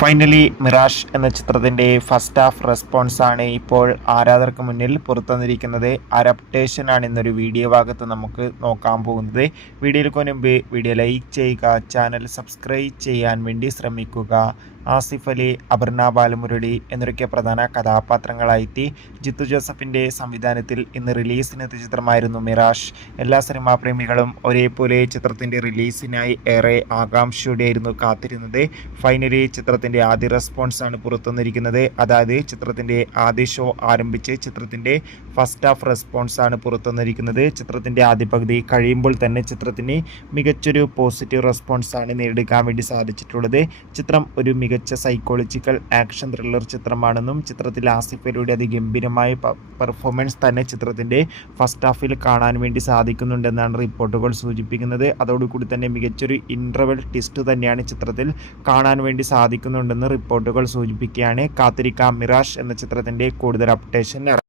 Finally mirage എന്ന ചിത്രത്തിൻ്റെ first half response ആണ് ഇപ്പോൾ ആരാധകർക്ക് മുന്നിൽ പുറത്തുവന്നിരിക്കുന്നത്. അഡാപ്റ്റേഷനാണ് ഇന്നൊരു വീഡിയോ ഭാഗത്ത് നമുക്ക് നോക്കാൻ പോകുന്നത്. വീഡിയോയിൽ മുൻപ് വീഡിയോ ലൈക്ക് ചെയ്യുക, ചാനൽ സബ്സ്ക്രൈബ് ചെയ്യാൻ വേണ്ടി ശ്രമിക്കുക. ആസിഫ് അലി, അപർണ ബാലമുരളി എന്നൊക്കെ പ്രധാന കഥാപാത്രങ്ങളായെത്തി ജിത്തു ജോസഫിൻ്റെ സംവിധാനത്തിൽ ഇന്ന് റിലീസിനെത്തിയ ചിത്രമായിരുന്നു മിറാഷ്. എല്ലാ സിനിമാ പ്രേമികളും ഒരേപോലെ ചിത്രത്തിൻ്റെ റിലീസിനായി ഏറെ ആകാംക്ഷയോടെയായിരുന്നു കാത്തിരുന്നത്. ഫൈനലി ചിത്രത്തിൻ്റെ ആദ്യ റെസ്പോൺസാണ് പുറത്തുവന്നിരിക്കുന്നത്. അതായത് ചിത്രത്തിൻ്റെ ആദ്യ ഷോ ആരംഭിച്ച് ചിത്രത്തിൻ്റെ ഫസ്റ്റ് ഹാഫ് റെസ്പോൺസാണ് പുറത്തുവന്നിരിക്കുന്നത്. ചിത്രത്തിൻ്റെ ആദ്യ പകുതി കഴിയുമ്പോൾ തന്നെ ചിത്രത്തിന് മികച്ചൊരു പോസിറ്റീവ് റെസ്പോൺസാണ് നേടിയെടുക്കാൻ വേണ്ടി സാധിച്ചിട്ടുള്ളത്. ചിത്രം ഒരു മികച്ച സൈക്കോളജിക്കൽ ആക്ഷൻ ത്രില്ലർ ചിത്രമാണെന്നും ചിത്രത്തിൽ ആസിഫ് അലിയുടെ അതിഗംഭീരമായ പെർഫോമൻസ് തന്നെ ചിത്രത്തിൻ്റെ ഫസ്റ്റ് ഹാഫിൽ കാണാൻ വേണ്ടി സാധിക്കുന്നുണ്ടെന്നാണ് റിപ്പോർട്ടുകൾ സൂചിപ്പിക്കുന്നത്. അതോടുകൂടി തന്നെ മികച്ചൊരു ഇൻ്റർവെൽ ട്വിസ്റ്റ് തന്നെയാണ് ചിത്രത്തിൽ കാണാൻ വേണ്ടി സാധിക്കുന്നുണ്ടെന്ന് റിപ്പോർട്ടുകൾ സൂചിപ്പിക്കുകയാണ്. കാത്തിരിക്കാം മിറാഷ് എന്ന ചിത്രത്തിൻ്റെ കൂടുതൽ അപ്ഡേഷൻ.